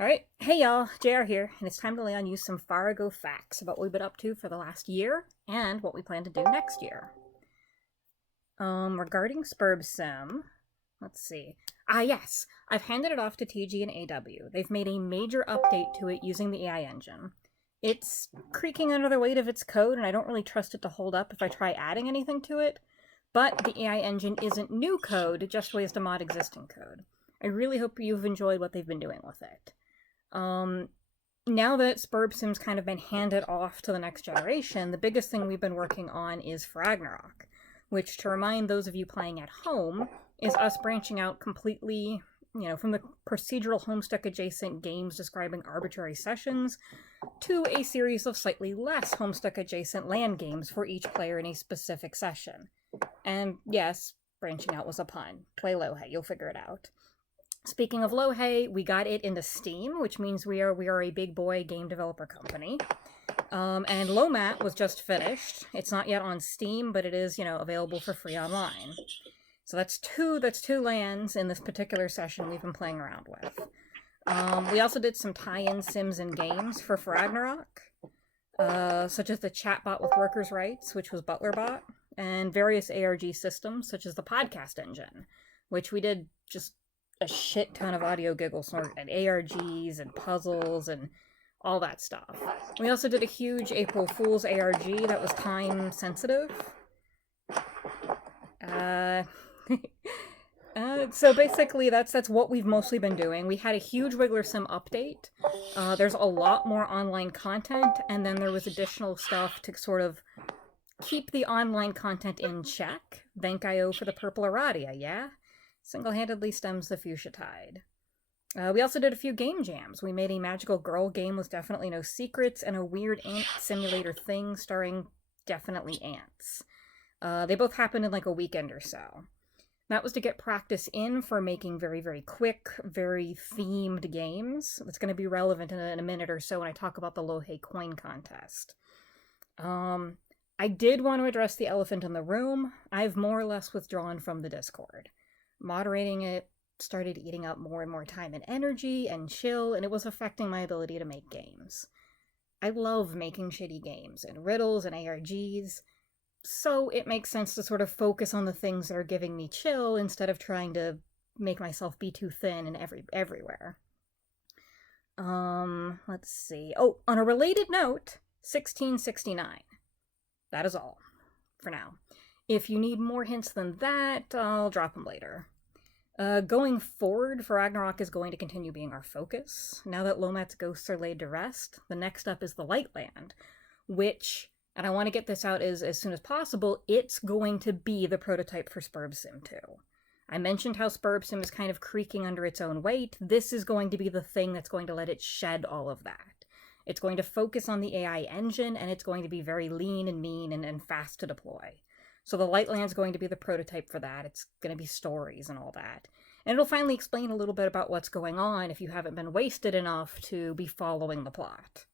Alright, hey y'all, JR here, and it's time to lay on you some Farrago facts about what we've been up to for the last year and what we plan to do next year. Regarding Spurb Sim, let's see. Yes, I've handed it off to TG and AW. They've made a major update to it using the AI engine. It's creaking under the weight of its code, and I don't really trust it to hold up if I try adding anything to it, but the AI engine isn't new code, it just ways to mod existing code. I really hope you've enjoyed what they've been doing with it. Now that Spurb Sim's kind of been handed off to the next generation, the biggest thing we've been working on is Ragnarok, which, to remind those of you playing at home, is us branching out completely, from the procedural Homestuck adjacent games describing arbitrary sessions to a series of slightly less Homestuck adjacent land games for each player in a specific session. And yes, branching out was a pun. Play Lohe, you'll figure it out. Speaking of Lohe, we got it into Steam, which means we are a big boy game developer company. And Lomat was just finished. It's not yet on Steam, but it is, available for free online. So that's two lands in this particular session we've been playing around with. We also did some tie-in sims and games for Ragnarok, such as the chatbot with workers' rights, which was ButlerBot, and various ARG systems, such as the podcast engine, which we did just a shit ton of audio giggle snort and ARGs and puzzles and all that stuff. We also did a huge April Fool's ARG that was time sensitive. So basically that's what we've mostly been doing. We had a huge Wiggler Sim update. There's a lot more online content, and then there was additional stuff to sort of keep the online content in check. Thank IO for the purple Aradia, yeah? Single-handedly stems the fuchsia tide. We also did a few game jams. We made a magical girl game with definitely no secrets and a weird ant simulator thing starring definitely ants. They both happened in like a weekend or so. That was to get practice in for making very, very quick, very themed games. That's going to be relevant in a minute or so when I talk about the Lohe coin contest. I did want to address the elephant in the room. I've more or less withdrawn from the Discord. Moderating it started eating up more and more time and energy and chill, and it was affecting my ability to make games. I love making shitty games and riddles and ARGs, so it makes sense to sort of focus on the things that are giving me chill instead of trying to make myself be too thin and everywhere. Let's see. Oh, on a related note, 1669. That is all, for now. If you need more hints than that, I'll drop them later. Going forward, Ragnarok is going to continue being our focus. Now that Lomat's ghosts are laid to rest, the next up is the Lightland, which, and I want to get this out as soon as possible, it's going to be the prototype for Spurb Sim 2. I mentioned how Spurb Sim is kind of creaking under its own weight. This is going to be the thing that's going to let it shed all of that. It's going to focus on the AI engine, and it's going to be very lean and mean and fast to deploy. So the Lightland's going to be the prototype for that. It's going to be stories and all that. And it'll finally explain a little bit about what's going on if you haven't been wasted enough to be following the plot.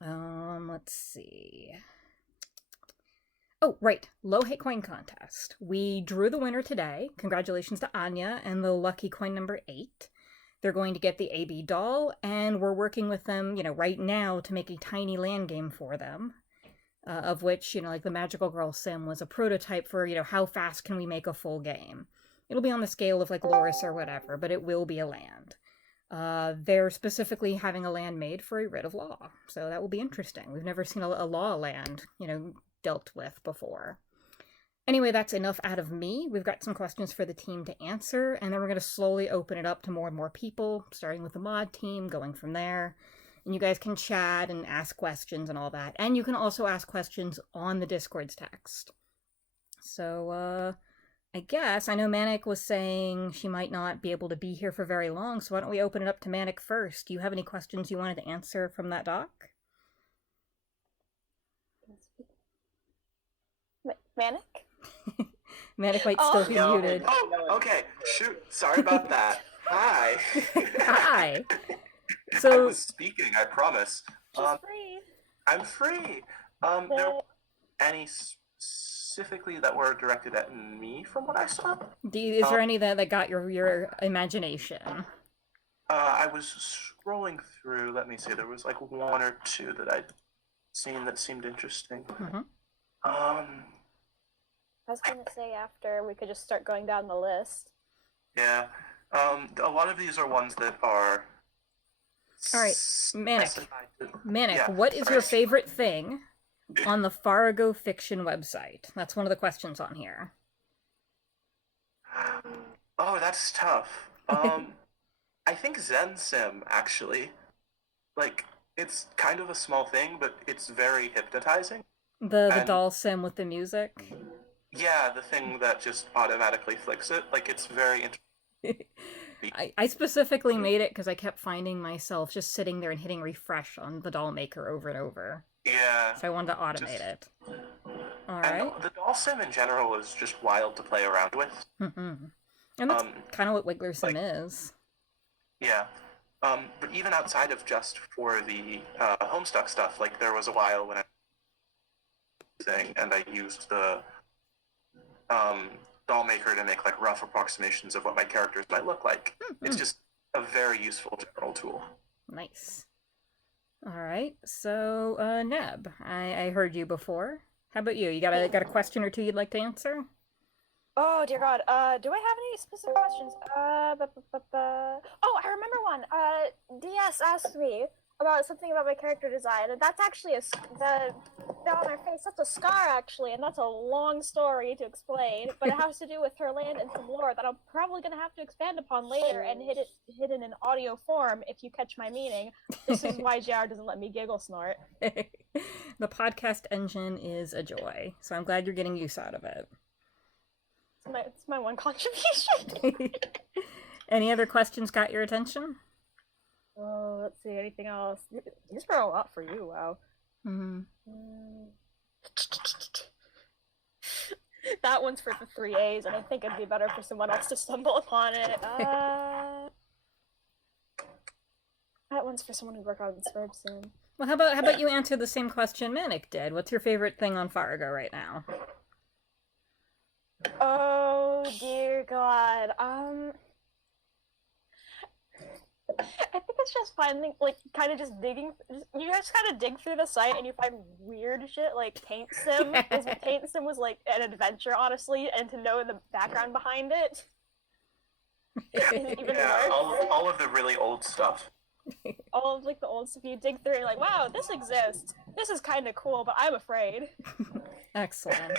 Let's see. Oh, right. Lohe coin contest. We drew the winner today. Congratulations to Anya and the lucky coin number 8. They're going to get the AB doll, and we're working with them, right now to make a tiny land game for them. Of which, like the Magical Girl Sim was a prototype for, how fast can we make a full game. It'll be on the scale of like Loris or whatever, but it will be a land. They're specifically having a land made for a writ of law, so that will be interesting. We've never seen a law land, dealt with before. Anyway, that's enough out of me. We've got some questions for the team to answer, and then we're going to slowly open it up to more and more people, starting with the mod team, going from there. And you guys can chat and ask questions and all that. And you can also ask questions on the Discord's text. So, I guess, I know Manic was saying she might not be able to be here for very long, so why don't we open it up to Manic first? Do you have any questions you wanted to answer from that doc? Manic? Manic might still be muted. Oh, okay. Shoot. Sorry about that. Hi. Hi. So, I was speaking, I promise. She's free. I'm free. There were any specifically that were directed at me from what I saw? Is there any that got your imagination? I was scrolling through, let me see, there was like one or two that I'd seen that seemed interesting. Mm-hmm. I was gonna say after we could just start going down the list. Yeah. A lot of these are ones that are. All right, Manic. Manic, Yeah, what is sorry. your favorite thing on the Farrago Fiction website? That's one of the questions on here. Oh, that's tough. I think Zen Sim, actually. Like, it's kind of a small thing, but it's very hypnotizing. The And doll sim with the music. yeah, the thing that just automatically flicks it. Like, it's very interesting. I specifically made it because I kept finding myself just sitting there and hitting refresh on the doll maker over and over. Yeah. So I wanted to automate it. All And right. the doll sim in general is just wild to play around with. Mm-hmm. And that's kind of what Wiggler Sim like- is. Yeah. But even outside of just for the Homestuck stuff, like there was a while when I used the doll maker to make like rough approximations of what my characters might look like. Mm-hmm. It's just a very useful general tool. Nice. All right. So, Neb, I heard you before. How about you? You got a question or two you'd like to answer? Oh dear God. Do I have any specific questions? Oh, I remember one. DS asked me about something about my character design, and that's actually the on her face. That's a scar actually, and that's a long story to explain. But it has to do with her land and some lore that I'm probably gonna have to expand upon later and hidden in audio form. If you catch my meaning, this is why JR doesn't let me giggle snort. The podcast engine is a joy, so I'm glad you're getting use out of it. It's my one contribution. Any other questions got your attention? Oh, let's see. Anything else? These were a lot for you. Wow. Mm-hmm. That one's for the 3As, and I think it'd be better for someone else to stumble upon it. That one's for someone who worked on Sverb soon. Well, how about you answer the same question Manic did? What's your favorite thing on Fargo right now? Oh dear God. I think it's just finding, like, kind of just digging. You guys kind of dig through the site and you find weird shit like Paint Sim. Because Paint Sim was like an adventure, honestly, and to know the background behind it. Even Yeah, worse. all of the really old stuff. All of like the old stuff you dig through, and you're like, wow, this exists. This is kind of cool, but I'm afraid. Excellent.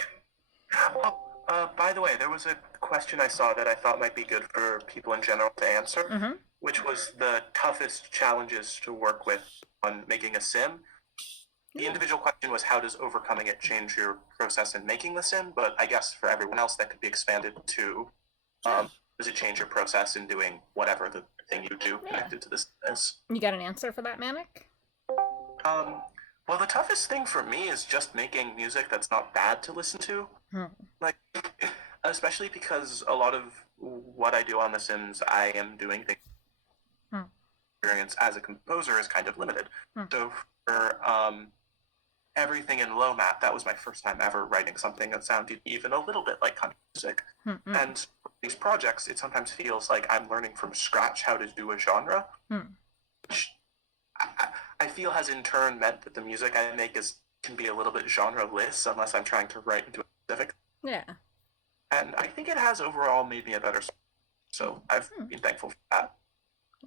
By the way, there was a question I saw that I thought might be good for people in general to answer, Mm-hmm. which was the toughest challenges to work with on making a sim. The individual question was how does overcoming it change your process in making the sim, but I guess for everyone else that could be expanded to does it change your process in doing whatever the thing you do connected to this is? You got an answer for that, Manic? Well, the toughest thing for me is just making music that's not bad to listen to. Like, especially because a lot of what I do on The Sims, I am doing things. Experience as a composer is kind of limited. So for everything in low math, that was my first time ever writing something that sounded even a little bit like country music. And for these projects, it sometimes feels like I'm learning from scratch how to do a genre, which I feel has in turn meant that the music I make can be a little bit genre-less unless I'm trying to write into a specific. Yeah. And I think it has overall made me a better. So I've been thankful for that.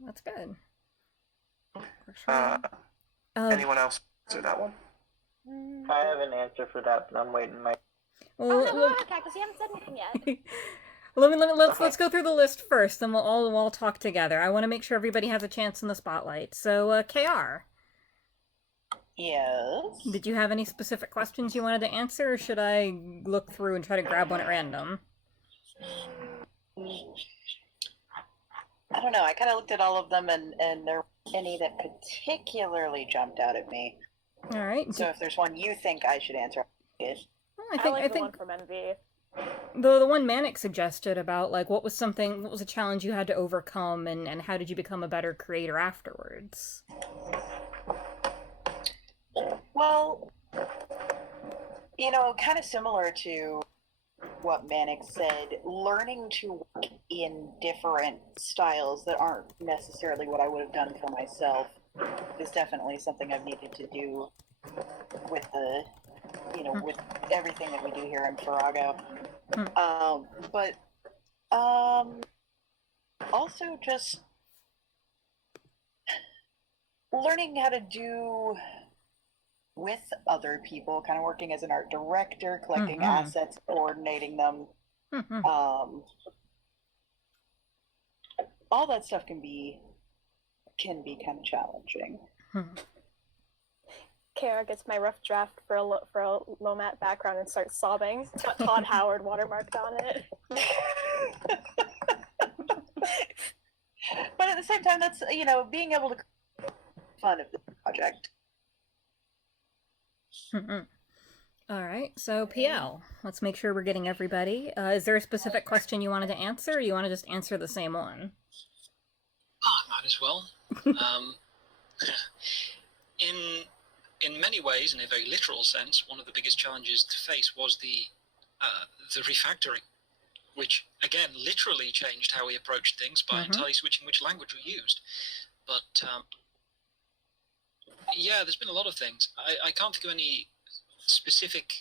That's good. For sure. Anyone else answer that one? I have an answer for that, but I'm waiting my. Well, Oh, no, Cactus, you haven't said anything yet. let's go through the list first, then we'll all talk together. I want to make sure everybody has a chance in the spotlight. So, KR, Yes. did you have any specific questions you wanted to answer, or should I look through and try to grab one at random? I don't know. I kind of looked at all of them, and there weren't any that particularly jumped out at me. All right. So if there's one you think I should answer, it. I like the one from MV. The one Manic suggested about like what was a challenge you had to overcome, and how did you become a better creator afterwards? Well, kind of similar to what Manic said, learning to work in different styles that aren't necessarily what I would have done for myself is definitely something I've needed to do with the, with everything that we do here in Farrago. But also just learning how to do with other people, kind of working as an art director, collecting assets, coordinating them. All that stuff can be kind of challenging. Kara gets my rough draft for a low mat background and starts sobbing. It's got Todd Howard watermarked on it. But at the same time, that's being able to fun of the project. All right, so PL, let's make sure we're getting everybody. Is there a specific question you wanted to answer, or you want to just answer the same one? Might as well. In many ways, in a very literal sense, one of the biggest challenges to face was the refactoring, which again literally changed how we approached things by entirely switching which language we used. But yeah, there's been a lot of things. I can't think of any specific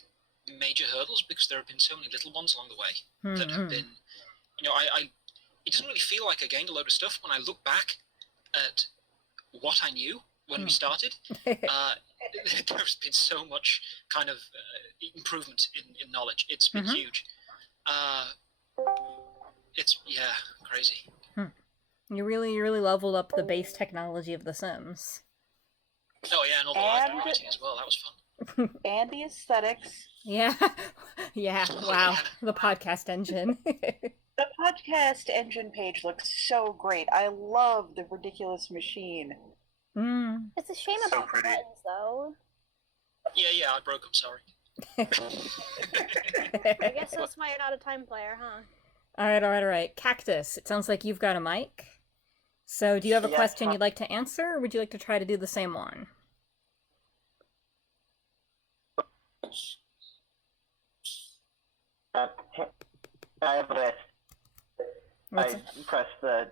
major hurdles because there have been so many little ones along the way that have been, it doesn't really feel like I gained a load of stuff when I look back at what I knew when we started. There's been so much kind of improvement in knowledge. It's been huge. It's crazy. You really leveled up the base technology of The Sims. Oh yeah, and all the live writing as well. That was fun. And the aesthetics. Yeah. Wow. The podcast engine. The podcast engine page looks so great. I love the ridiculous machine. It's a shame So about the pretty. buttons, though. Yeah, I broke them. Sorry. I guess that's why you're not a time player, huh? All right. Cactus, it sounds like you've got a mic. So do you have a question you'd like to answer, or would you like to try to do the same one? I have a list. I press the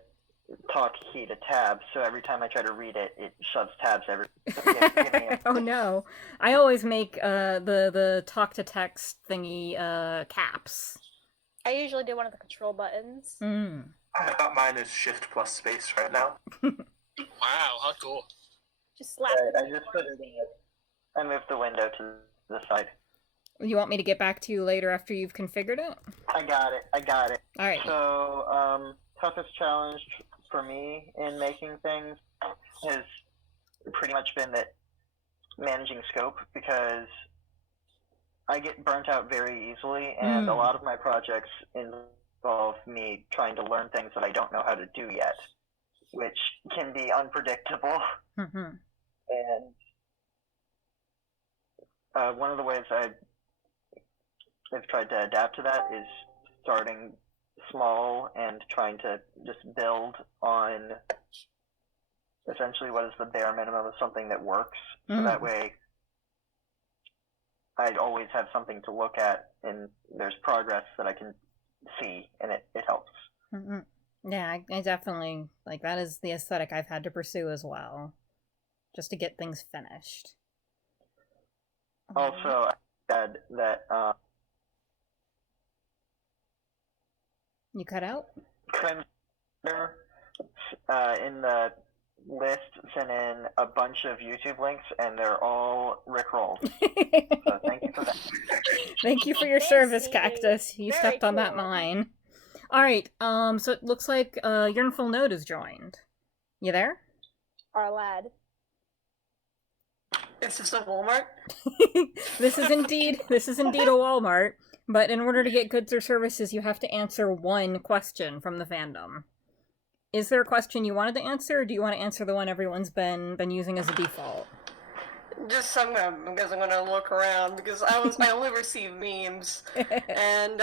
talk key to tab, so every time I try to read it, it shoves tabs everywhere. Oh no. I always make the talk to text thingy caps. I usually do one of the control buttons. I got mine is Shift plus space right now. Wow, hardcore. Just slap Right, it. I just put it in. I moved the window to the side. You want me to get back to you later after you've configured it? I got it. All right. So, toughest challenge for me in making things has pretty much been that managing scope, because I get burnt out very easily, and a lot of my projects involve me trying to learn things that I don't know how to do yet, which can be unpredictable. And one of the ways I've tried to adapt to that is starting small and trying to just build on essentially what is the bare minimum of something that works. So that way I always have something to look at, and there's progress that I can see, and it helps. Yeah, I definitely, like, that is the aesthetic I've had to pursue as well, just to get things finished. Also, I said that You cut out? Crimson in the list sent in a bunch of YouTube links, and they're all Rickrolled. So thank you for that. Thank you for your service, Cactus. You stepped on that mine. Alright, so it looks like Yearnful Node is joined. You there? Our lad. Is this a Walmart? This is indeed a Walmart, but in order to get goods or services, you have to answer one question from the fandom. Is there a question you wanted to answer, or do you want to answer the one everyone's been using as a default? Just some of them, because I'm gonna look around, because I only receive memes, and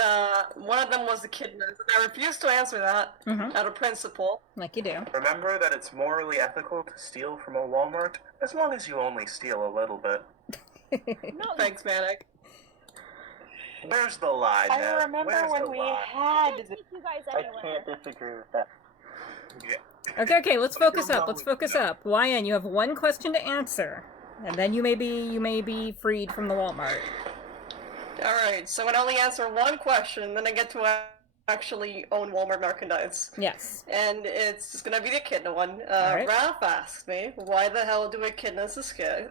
one of them was the kid nurse, and I refused to answer that out of principle. Like you do. Remember that it's morally ethical to steal from a Walmart, as long as you only steal a little bit. No, Thanks, Manic. Where's the lie, I Nev? remember Where's when the we lie? had Take you guys I anywhere. can't disagree with that. Yeah. Okay, let's focus up. Let's You're focus wrong. up. YN, you have one question to answer, and then you may be freed from the Walmart. Alright, so I only answer one question, then I get to actually own Walmart merchandise. Yes. And it's gonna be the echidna one. Alright. Ralph asked me, why the hell do echidnas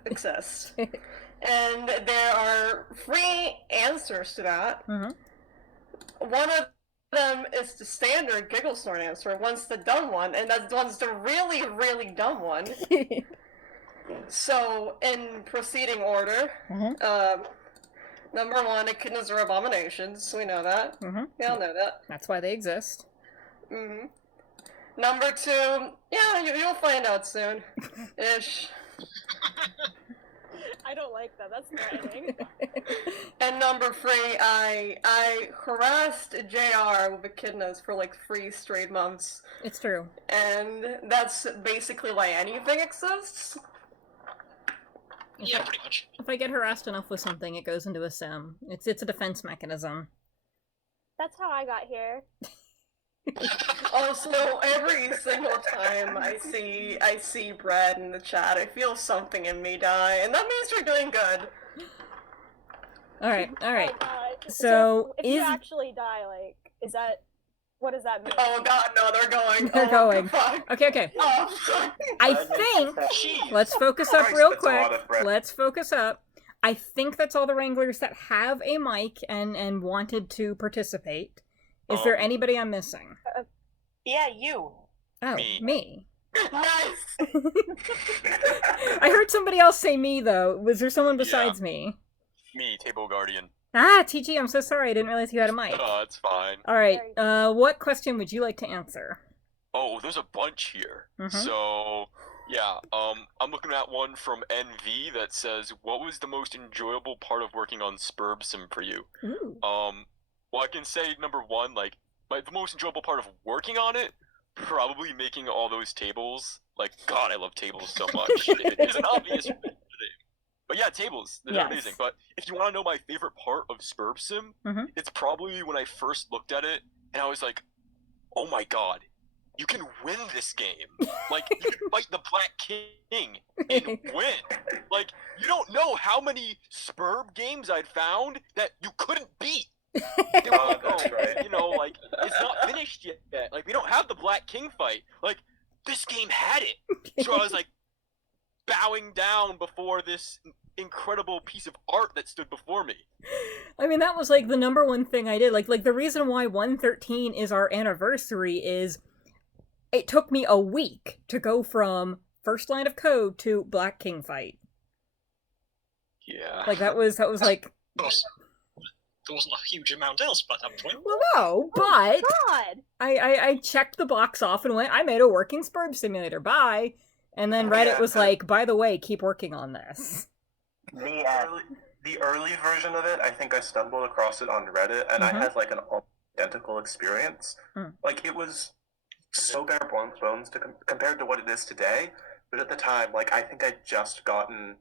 exist? And there are 3 answers to that. Mhm. One of them is the standard giggle snort answer, one's the dumb one, and that one's the really, really dumb one. So, in proceeding order, Mhm. Number 1, echidnas are abominations. We know that. Mhm. We all know that. That's why they exist. Mm-hmm. Number 2, yeah, you'll find out soon. Ish. I don't like that. That's threatening. And number 3, I harassed JR with echidnas for like 3 straight months. It's true. And that's basically why anything exists. Yeah, pretty much. If I get harassed enough with something, it goes into a sim. It's a defense mechanism. That's how I got here. Also, every single time I see Brad in the chat, I feel something in me die, and that means you're doing good. All right. Oh, God. So, if you actually die, like, is that... What does that mean? Oh God, no, they're going. They're going. Fuck. Okay. Oh, fuck. I think. Jeez. Let's focus up Christ, real that's a lot quick. of breath. Let's focus up. I think that's all the Wranglers that have a mic and wanted to participate. Is there anybody I'm missing? Yeah, you. Oh, Me. me. Nice. I heard somebody else say me, though. Was there someone besides me? Me, Table Guardian. Ah, TG, I'm so sorry. I didn't realize you had a mic. Oh, it's fine. All right. What question would you like to answer? Oh, there's a bunch here. Mhm. So, yeah, I'm looking at one from NV that says, what was the most enjoyable part of working on Spurb Sim for you? Ooh. Well, I can say, number 1, like, the most enjoyable part of working on it, probably making all those tables. Like, God, I love tables so much. It's an obvious thing. But yeah, tables, they're Yes. amazing. But if you want to know my favorite part of Spurb Sim, Mhm. it's probably when I first looked at it, and I was like, oh my God, you can win this game. Like, you can fight the Black King and win. Like, you don't know how many Spurb games I'd found that you couldn't beat. They were like, That's right. you know, like, it's not finished yet. Like, we don't have the Black King fight. Like, this game had it. So I was like, bowing down before this incredible piece of art that stood before me. I mean, that was like the number one thing I did. Like the reason why 113 is our anniversary is it took me a week to go from first line of code to Black King fight. Yeah. Like that was like, Of course, there wasn't a huge amount else by that point. well, no, but God! I checked the box off and went, I made a working Spurb simulator. Bye. And then Reddit was like, by the way, keep working on this. The early version of it, I think I stumbled across it on Reddit, and I had like an identical experience. Like, it was so bare bones compared to what it is today. But at the time, like, I think I'd just gotten,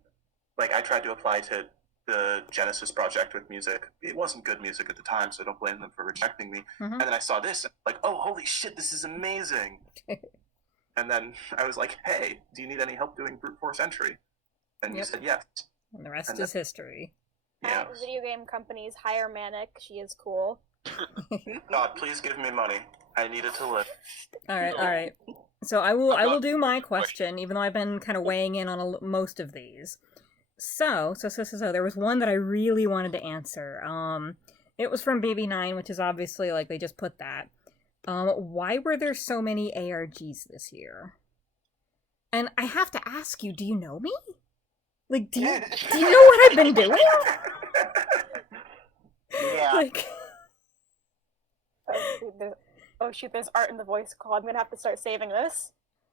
like, I tried to apply to the Genesis project with music. It wasn't good music at the time, so I don't blame them for rejecting me. And then I saw this, and like, oh, holy shit, this is amazing. And then I was like, hey, do you need any help doing brute force entry? And you said yes. And the rest is history. Yeah. Video game companies hire Manic. She is cool. God, please give me money. I need it to live. All right. So I will do my question, even though I've been kind of weighing in on most of these. So there was one that I really wanted to answer. It was from BB9, which is obviously like they just put that. Why were there so many ARGs this year? And I have to ask you, do you know me? Like, do you know what I've been doing? Yeah. Like, Oh shoot, there's art in the voice call. I'm gonna have to start saving this.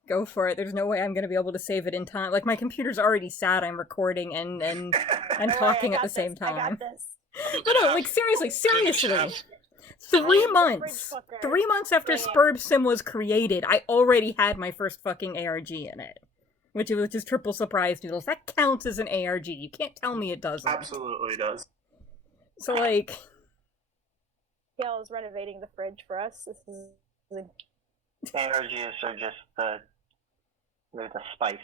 go for it. There's no way I'm gonna be able to save it in time. Like, my computer's already sad. I'm recording and talking at the same I got time. this. No, like seriously. have- 3 months. Fridge fucker. 3 months after Spurb Sim was created, I already had my first fucking ARG in it. Which is Triple Surprise Noodles. That counts as an ARG. You can't tell me it doesn't. Absolutely does. So, like, Gail is renovating the fridge for us. This is Energies are just they're the spice.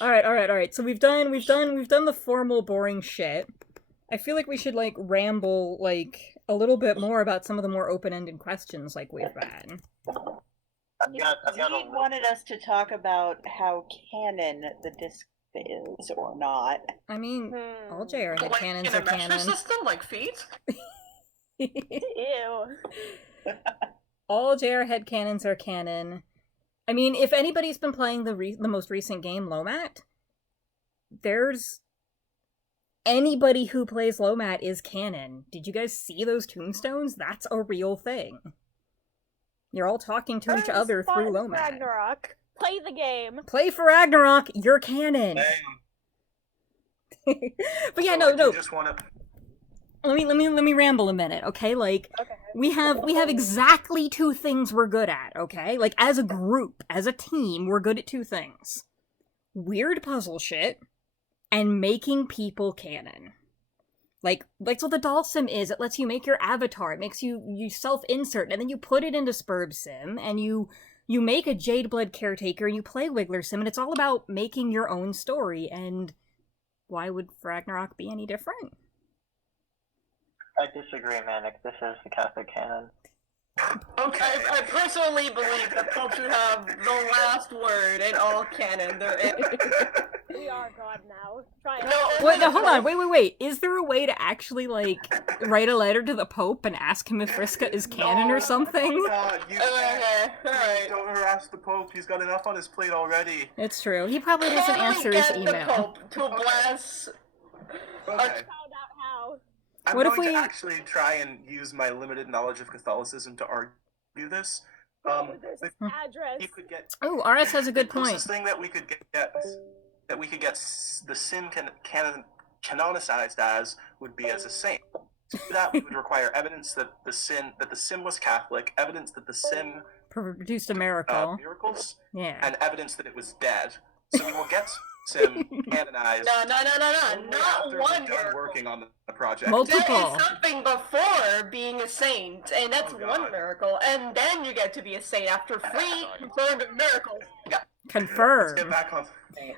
All right. So we've done the formal boring shit. I feel like we should like ramble like a little bit more about some of the more open-ended questions like we've been. I've got He wanted us to talk about how canon the disc is or not. I mean, all JR Like headcanons in are a mesh canon. system, like feet. ew. All JR headcanons are canon. I mean, if anybody's been playing the most recent game, Lomat, there's anybody who plays Lomat is canon. Did you guys see those tombstones? That's a real thing. You're all talking to each other through Lomat. Ragnarok. Play the game. Play for Ragnarok, you're canon. But yeah, So no. Just wanna... Let me ramble a minute, okay? Like, Okay. we have exactly two things we're good at, okay? Like, as a group, as a team, we're good at two things. Weird puzzle shit, and making people canon. Like so the doll sim is, it lets you make your avatar, it makes you self-insert, and then you put it into Spurb Sim, and you make a Jadeblood caretaker, and you play Wiggler Sim, and it's all about making your own story, and why would Ragnarok be any different? I disagree, Manic. This is the Catholic canon. Okay. I personally believe that Pope should have the last word in all canon. We are God now. Try it. No, Wait, no, hold on, wait. Is there a way to actually, like, write a letter to the Pope and ask him if Vriska is canon or something? God, you Okay, alright. don't harass the Pope. He's got enough on his plate already. It's true. He probably doesn't answer his Can we get the email. Pope to bless? Okay. Found out how. I'm What if going we- to actually try and use my limited knowledge of Catholicism to argue this. There's If an address. you could get Oh, RS has a good the point. closest thing that we could get the sin canonicized as would be as a saint. To do that, we would require evidence that the sim was Catholic, evidence that the sim Produced a miracle. miracles, Yeah. and evidence that it was dead. So we will get sim canonized. No, only not after we're one done miracle. working on the project. Multiple. There is something before being a saint, and that's Oh, one God. miracle, and then you get to be a saint after 3 confirmed miracles. Let's get Confirmed. back on.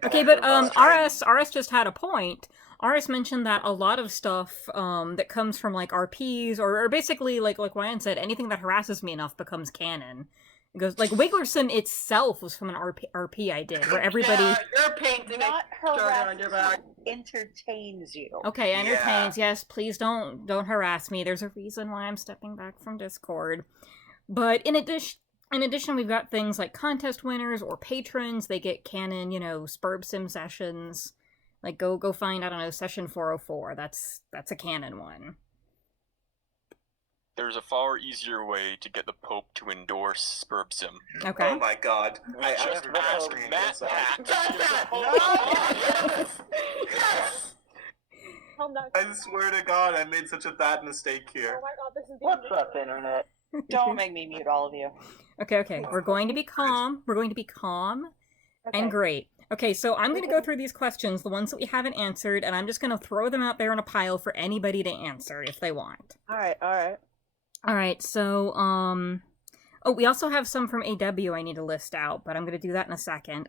Okay, but Let's try and- RS just had a point. RS mentioned that a lot of stuff that comes from like RPs or basically like Ryan said, anything that harasses me enough becomes canon. It goes like Wiggler Sim itself was from an RP I did where everybody Yeah, you're painting Not a jargon on your harasses back. you, entertains you. okay, entertains, yes, please don't harass me. There's a reason why I'm stepping back from Discord. But in addition, we've got things like contest winners or patrons. They get canon, Spurb Sim sessions. Like go find, I don't know, session 404. That's a canon one. There's a far easier way to get the Pope to endorse Spurb Sim. Okay. Oh my God! We I just never asked screened Matt this out. that. Yes! Yes! Calm down. I swear to God, I made such a bad mistake Oh here. my God, this is What's up, Internet? Don't make me mute all of you. Okay. We're going to be calm. We're going to be calm and great. Okay, so I'm going to go through these questions, the ones that we haven't answered, and I'm just going to throw them out there in a pile for anybody to answer if they want. Alright. Alright, so, oh, we also have some from AW I need to list out, but I'm going to do that in a second.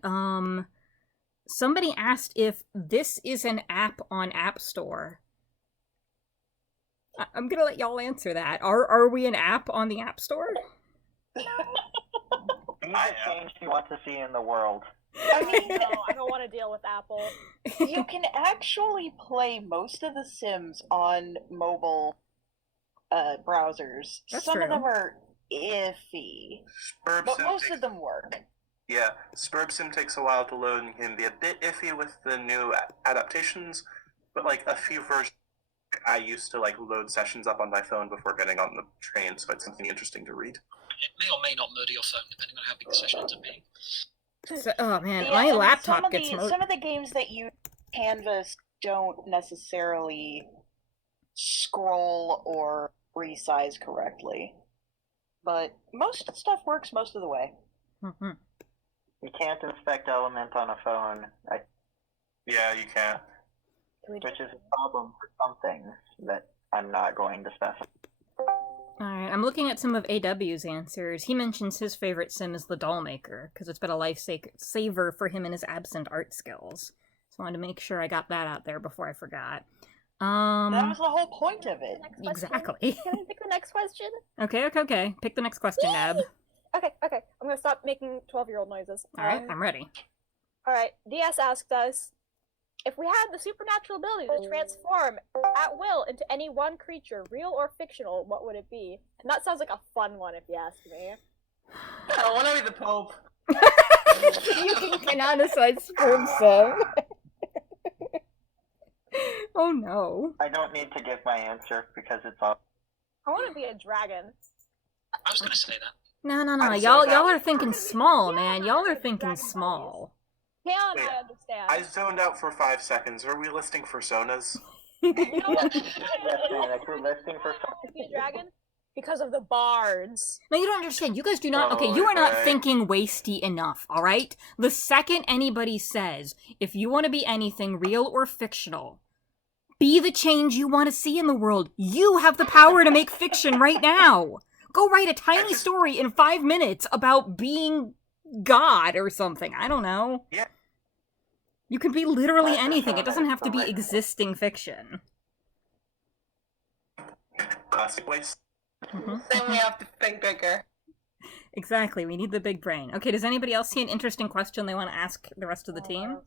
Somebody asked if this is an app on App Store. I'm going to let y'all answer that. Are we an app on the App Store? These are things you want to see in the world. I mean, No, I don't want to deal with Apple. you can actually play most of the Sims on mobile browsers. That's Some true. of them are iffy, Spurb but Sim most takes- of them work. Yeah, Spurb Sim takes a while to load and can be a bit iffy with the new adaptations, but like a few versions, I used to like load sessions up on my phone before getting on the train, so it's something interesting to read. It may or may not murder your phone, depending on how big the session ends up being. So, oh man, Yeah, my and laptop gets some of the games that use Canvas don't necessarily scroll or resize correctly, but most of the stuff works most of the way. Mhm. You can't inspect Element on a phone, Yeah, you can't. which is a problem for some things that I'm not going to specify. Alright, I'm looking at some of AW's answers. He mentions his favorite sim is the doll maker, because it's been a lifesaver for him and his absent art skills. So I wanted to make sure I got that out there before I forgot. That was the whole point of it. Exactly. Can I pick the next question? Okay. Pick the next question, Nab. Okay. I'm gonna stop making 12-year-old noises. Alright, I'm ready. Alright, DS asked us, if we had the supernatural ability to transform at will into any one creature, real or fictional, what would it be? And that sounds like a fun one, if you ask me. I want to be the Pope. You can canonicise sperm cell. Oh no. I don't need to give my answer because it's all. I want to be a dragon. I was gonna say that. No. I'm Y'all zoned out. are thinking small, man. Y'all are thinking small. Yeah, Wait, I understand. I zoned out for 5 seconds. Are we listing personas? You know what? Yes, man, if we're listing for To be a dragon? Because of the bards. No, you don't understand. You guys do not. Okay, Oh, you are not okay. thinking wasty enough, alright? The second anybody says, if you want to be anything, real or fictional, be the change you want to see in the world. You have the power to make fiction right now. Go write a tiny story in 5 minutes about being God or something. I don't know. Yeah. You can be literally That's anything. It not doesn't have to be original. existing fiction. Classic waste. Mhm. Then we have to think bigger. Exactly. We need the big brain. Okay, does anybody else see an interesting question they want to ask the rest of the team?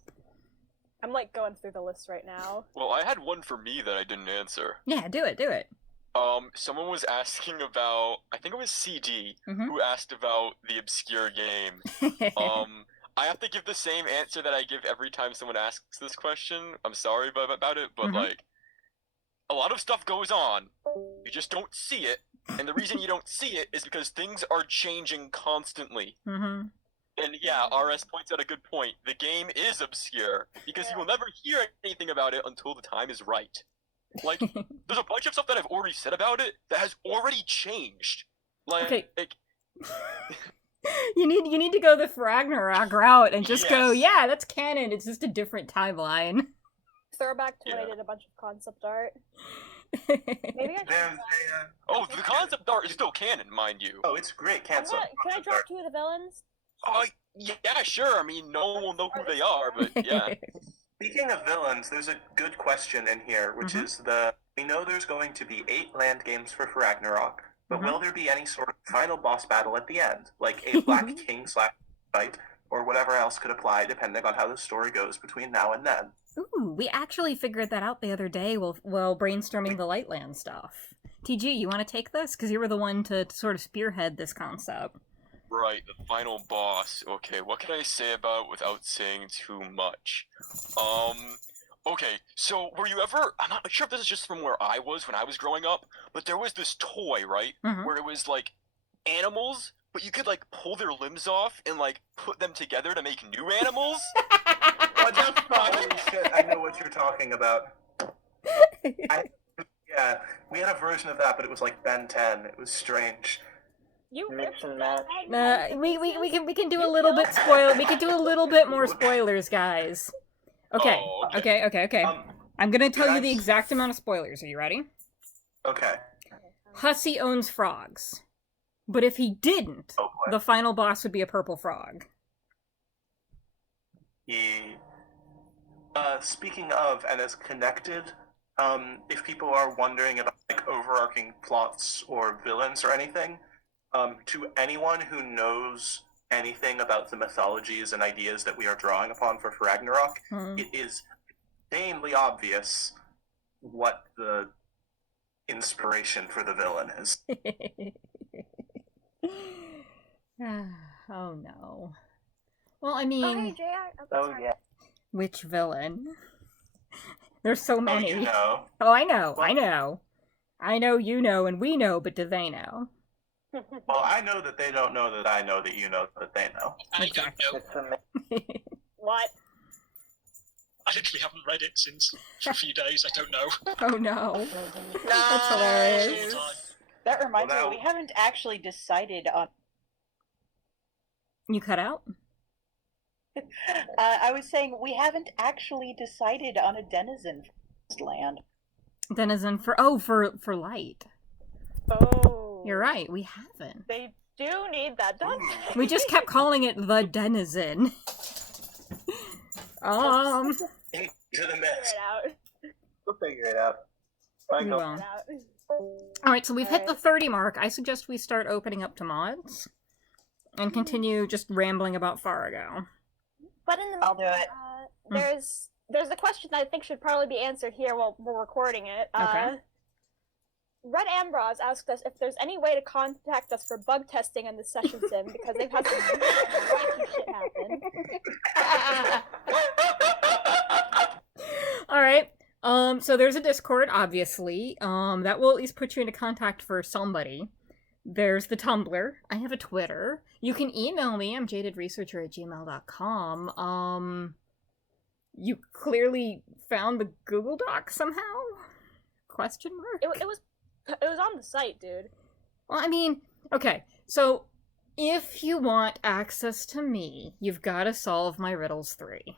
I'm like going through the list right now. Well, I had one for me that I didn't answer. Yeah, do it. Someone was asking about, I think it was CD, Mhm. who asked about the obscure game. I have to give the same answer that I give every time someone asks this question. I'm sorry about it, but Mhm. like, a lot of stuff goes on. You just don't see it, and the reason you don't see it is because things are changing constantly. Mm-hmm. And yeah, RS points out a good point. The game is obscure because you will never hear anything about it until the time is right. Like, there's a bunch of stuff that I've already said about it that has already changed. Like, Okay. You need to go the Ragnarok route and just go, Yes. yeah, that's canon. It's just a different timeline. Throwback to when I Yeah. did a bunch of concept art. Maybe I should. There's a, oh, the concept art is still canon, mind you. oh, it's great. Cancel. Can I drop 2 of the villains? Yeah, sure. I mean, no one will know who they are, but yeah. Speaking of villains, there's a good question in here, which Mhm. is we know there's going to be 8 land games for Ragnarok, but Mhm. will there be any sort of final boss battle at the end, like a Black King / fight, or whatever else could apply depending on how the story goes between now and then? Ooh, we actually figured that out the other day while brainstorming the Lightland stuff. TG, you want to take this? Because you were the one to sort of spearhead this concept. Right, the final boss. Okay, what can I say about it without saying too much? Okay, so were you ever, I'm not sure if this is just from where I was when I was growing up, but there was this toy, right? Mhm. Where it was like animals, but you could like pull their limbs off and like put them together to make new animals? What the fuck? Holy shit, I know what you're talking about. Yeah, we had a version of that, but it was like Ben 10. It was strange. You Mix and match. We can do a little bit spoil. We can do a little bit more spoilers, guys. Okay. Oh, Okay. Um, I'm gonna tell can you I- the exact amount of spoilers. Are you ready? okay. Hussey owns frogs, but if he didn't, Oh boy. the final boss would be a purple frog. Speaking of, and as connected, if people are wondering about like overarching plots or villains or anything, to anyone who knows anything about the mythologies and ideas that we are drawing upon for Ragnarok, Hmm. it is insanely obvious what the inspiration for the villain is. Oh no. Well, I Oh, mean, hey, JR. Oh sorry. yeah. which villain? There's so Oh, many. you know. Oh, I know. Well- I know, you know, and we know, but do they know? Well, I know that they don't know that I know that you know that they know. I don't know. It's amazing. What? I literally haven't read it since for a few days. I don't know. Oh no. That's All hilarious. the time. That reminds Well, me, now- we haven't actually decided on. You cut out? I was saying we haven't actually decided on a denizen for this land. Denizen for light. Oh. You're right, we haven't. They do need that, don't they? We just kept calling it the Denizen. To the Figure mess. it out. We'll figure it out. Fine, We go. will. Figure it out. Alright, so we've hit the 30 mark. I suggest we start opening up to mods. And continue just rambling about Farrago. But in the I'll do it. There's a question that I think should probably be answered here while we're recording it. Okay. Red Ambrose asked us if there's any way to contact us for bug testing in the session sim because they've had some wacky shit happen. Alright. So there's a Discord, obviously. That will at least put you into contact for somebody. There's the Tumblr. I have a Twitter. You can email me. I'm jadedresearcher@gmail.com. You clearly found the Google Doc somehow? Question mark? It was on the site, dude. Well, I mean, okay. So, if you want access to me, you've got to solve my riddles 3.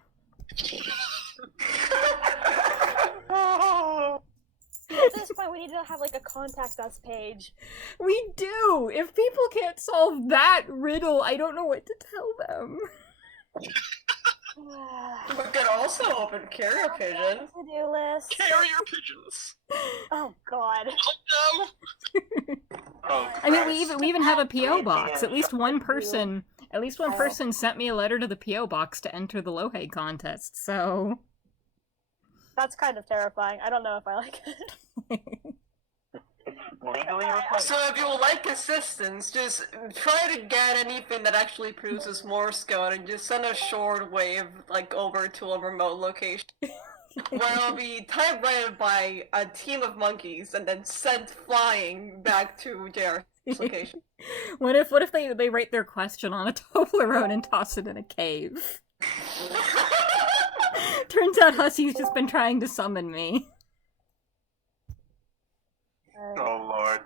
At this point, we need to have like a contact us page. We do! If people can't solve that riddle, I don't know what to tell them. We could also open Carrier Pigeon. To-do list. Carrier pigeons. Oh god. Oh Oh, I mean, Christ. we even have a PO box. At least one person sent me a letter to the PO box to enter the Lohei contest. So That's kind of terrifying. I don't know if I like it. Legally no! required. So if you would like assistance, just try to get anything that actually proves this Morse code and just send a short wave like over to a remote location. Where it'll be typewritten by a team of monkeys and then sent flying back to their location. what if they write their question on a Toblerone and toss it in a cave? Turns out Hussey's just been trying to summon me. Oh Lord.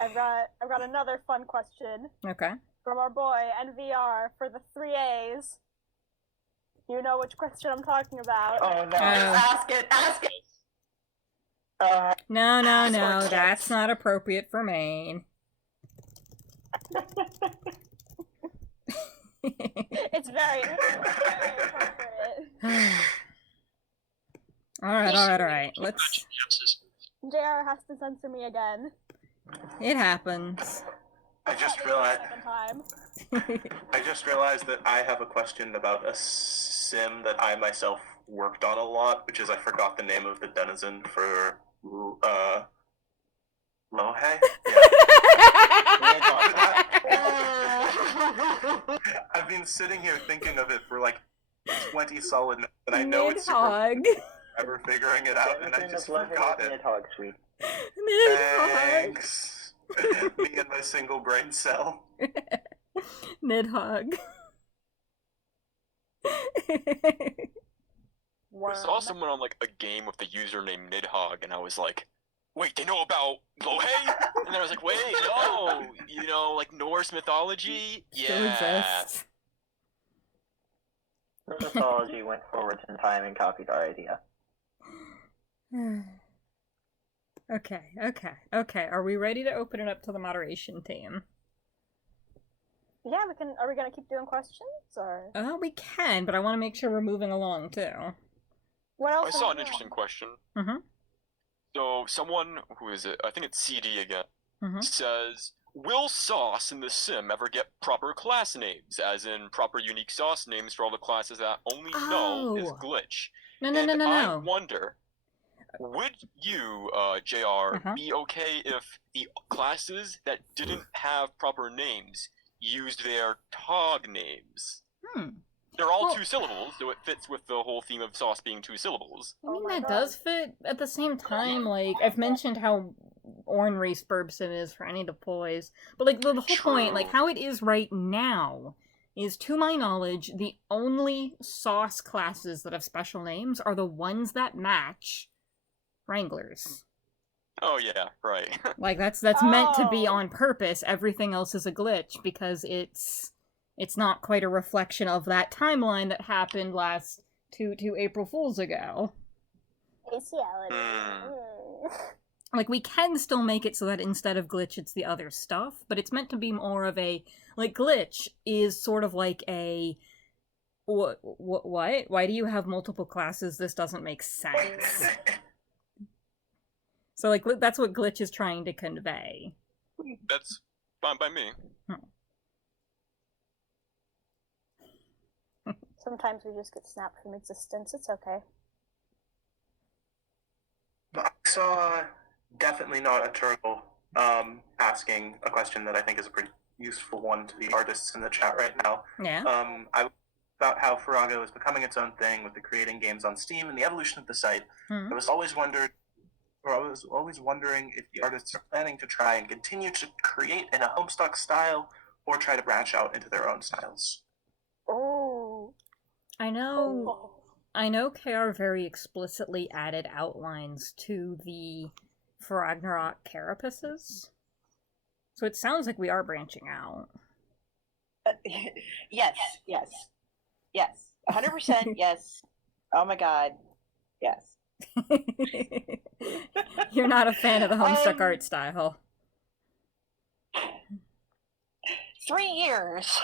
I've got another fun question Okay. from our boy NVR for the 3As. You know which question I'm talking about. Oh no. Ask it! No, Sorry. that's not appropriate for Maine. It's very appropriate. Alright. Let's... Answers. JR has to censor me again. It happens. I just realized. Second time. I just realized that I have a question about a sim that I myself worked on a lot, which is I forgot the name of the denizen for Lohei. I've been sitting here thinking of it for like 20 solid minutes, and I know it's super Nidhogg. ever figuring it out, and I just forgot it. Nidhogg, sweet. Nidhogg. Thanks. Me and my single brain cell. Nidhogg. I saw someone on like a game with the username Nidhogg, and I was like, wait, they know about Lohei? And then I was like, wait, no, you know, like Norse mythology? Still Yeah. exists. The mythology went forwards in time and copied our idea. Okay. Are we ready to open it up to the moderation team? Yeah, we can. Are we gonna keep doing questions or We can, but I want to make sure we're moving along too. what else? I saw an interesting question. Mm-hmm. So someone, who is it? I think it's CD again, Mhm. says, will Sauce in the sim ever get proper class names, as in proper unique sauce names for all the classes that only know is Oh. glitch? No. I wonder, would you, JR, Uh-huh. be okay if the classes that didn't have proper names used their TOG names? They're all Well- 2 syllables, so it fits with the whole theme of Sauce being 2 syllables. I mean, Oh my that God. does fit. At the same time, like, I've mentioned how ornery Spurbsim is for any deploys. But, like, the whole point, like, how it is right now is, to my knowledge, the only sauce classes that have special names are the ones that match Wranglers. Oh yeah, right. Like, that's meant to be Oh. on purpose. Everything else is a glitch, because it's not quite a reflection of that timeline that happened last two April Fools ago. Bestiality. Hmm. Like, we can still make it so that instead of glitch, it's the other stuff, but it's meant to be more of a, like, glitch is sort of like a, what? Why do you have multiple classes? This doesn't make sense. So, like, that's what glitch is trying to convey. That's fine by me. Sometimes we just get snapped from existence. It's okay. I saw definitely not a turtle asking a question that I think is a pretty useful one to the artists in the chat right now. Yeah. About how Farrago is becoming its own thing with the creating games on Steam and the evolution of the site. I was always wondering if the artists are planning to try and continue to create in a Homestuck style or try to branch out into their own styles. Oh. I know KR very explicitly added outlines to the For Ragnarok carapaces. So it sounds like we are branching out. Yes. 100% yes. Oh my god. Yes. You're not a fan of the Homestuck art style. 3 years.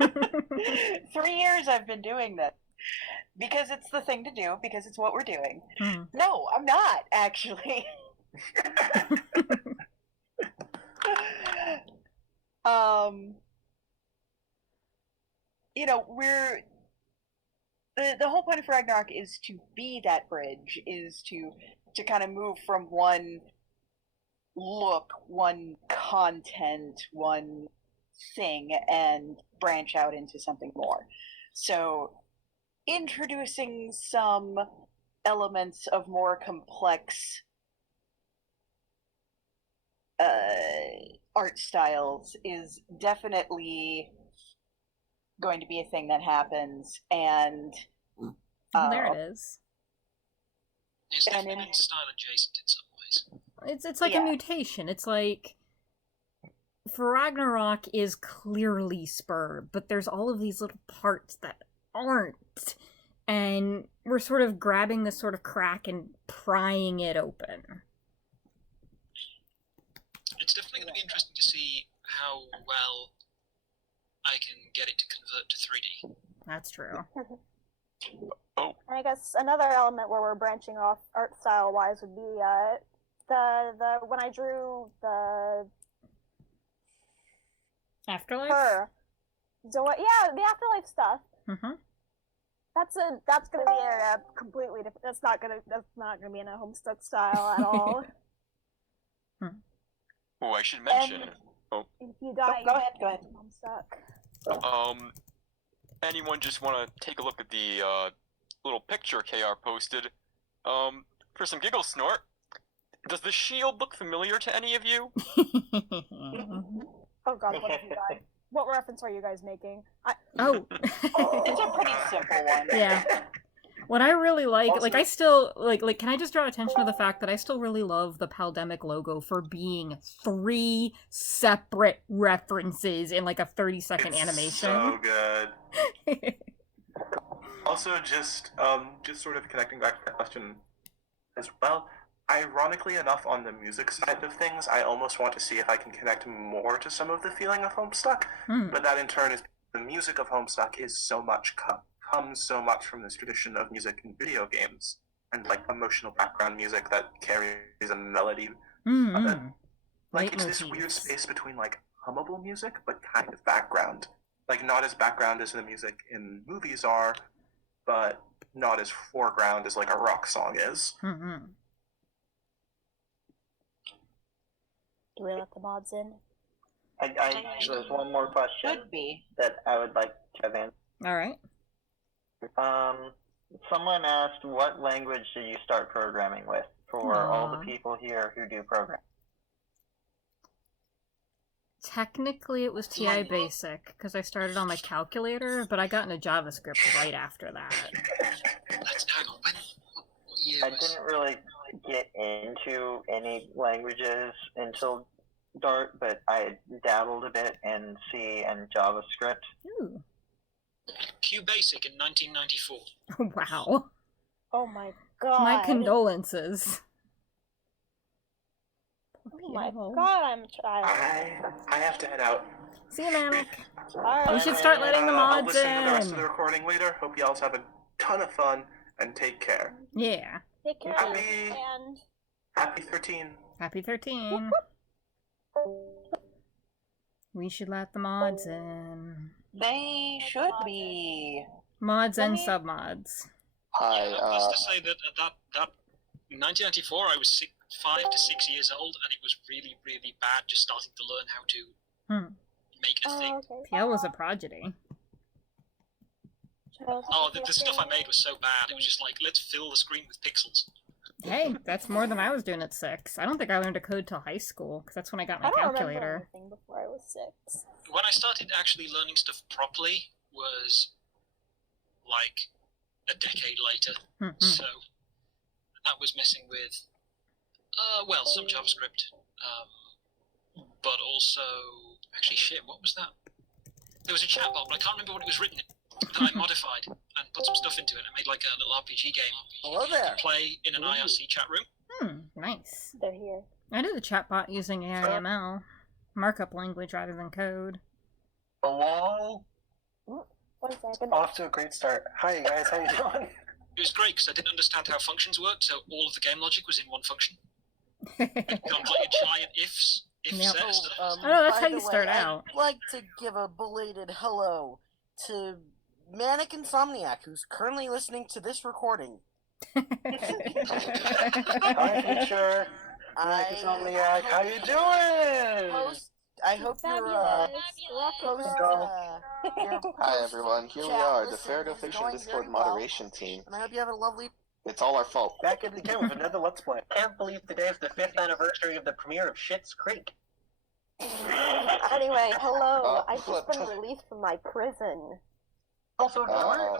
3 years I've been doing that. Because it's the thing to do, because it's what we're doing. No, I'm not, actually. We're the whole point of Ragnarok is to be that bridge, is to kind of move from one look, one content, one thing, and branch out into something more. So introducing some elements of more complex art styles is definitely going to be a thing that happens, and There it is. It's definitely style adjacent in some ways. It's like a mutation. It's like for Ragnarok is clearly spurred, but there's all of these little parts that aren't. And we're sort of grabbing this sort of crack and prying it open. It's definitely going to be interesting to see how well I can get it to convert to 3D. That's true. And I guess another element where we're branching off art style wise would be the when I drew the Afterlife? her. So the Afterlife stuff. That's gonna be a completely different. That's not gonna be in a Homestuck style at all. Oh, I should mention. If you die, go ahead. Homestuck. Anyone just want to take a look at the little picture KR posted? For some giggle snort, does the shield look familiar to any of you? Oh god, what have you died? What reference are you guys making? It's a pretty simple one. Yeah. What I really like, also, I still, can I just draw attention to the fact that I still really love the Paldemic logo for being 3 separate references in, a 30-second animation. So good. Also, just sort of connecting back to that question as well, ironically enough, on the music side of things, I almost want to see if I can connect more to some of the feeling of Homestuck, but that in turn is the music of Homestuck is so much comes so much from this tradition of music in video games and emotional background music that carries a melody. It's this weird space between hummable music but kind of background, not as background as the music in movies are, but not as foreground as a rock song is. Do we let the mods in? There's one more question Should be. that I would like to have answered. All right. Someone asked, what language did you start programming with for all the people here who do programming? Technically, it was TI Basic, because I started on my calculator, but I got into JavaScript right after that. Hang on, what year I didn't really get into any languages until Dart, but I dabbled a bit in C and JavaScript. Ooh. QBasic in 1994. Wow. Oh my god. My condolences. my Yo. god, I'm a child. I have to head out. See you, Manic. Alright. We should start letting the I'll mods listen to the rest of in. the recording later. Hope y'all have a ton of fun and take care. Yeah. Take care, Happy- and Happy 13. Happy 13. We should let the mods in. They should be. Mods and Let me- submods. Hi, Let's just say that that 1994, I was 5 to 6 years old, and it was really, really bad just starting to learn how to make a thing. okay. PL was a prodigy. Oh, the stuff I made was so bad. It was just like, let's fill the screen with pixels. Hey, that's more than I was doing at 6. I don't think I learned to code till high school, because that's when I got my I don't calculator. remember anything before I was 6. When I started actually learning stuff properly was like a decade later. So that was messing with, well, some JavaScript, but also, actually, shit, what was that? There was a chatbot, but I can't remember what it was written in, that I modified and put some stuff into it. I made like a little RPG game. Hello there. To play in an IRC chat room. Nice. They're here. I did a chatbot using AIML. Markup language rather than code. Hello? 1 second. Off to a great start. Hi guys, how you doing? It was great because I didn't understand how functions worked, so all of the game logic was in one function. Complete giant ifs, if Yep. sets. Oh, that's by how the you start way, out. I'd like to give a belated hello to Manic Insomniac, who's currently listening to this recording. Hi, future. Manic Insomniac, how you doing? I hope you're Fabulous. Hi everyone, here we chat are, the listen Farrago is Fiction going Discord very well. moderation team. And I hope you have a lovely. It's all our fault. Back at it again with another Let's Play. Can't believe today is the 5th anniversary of the premiere of Schitt's Creek. Anyway, hello. I've just been what- released from my prison. Also, Uh,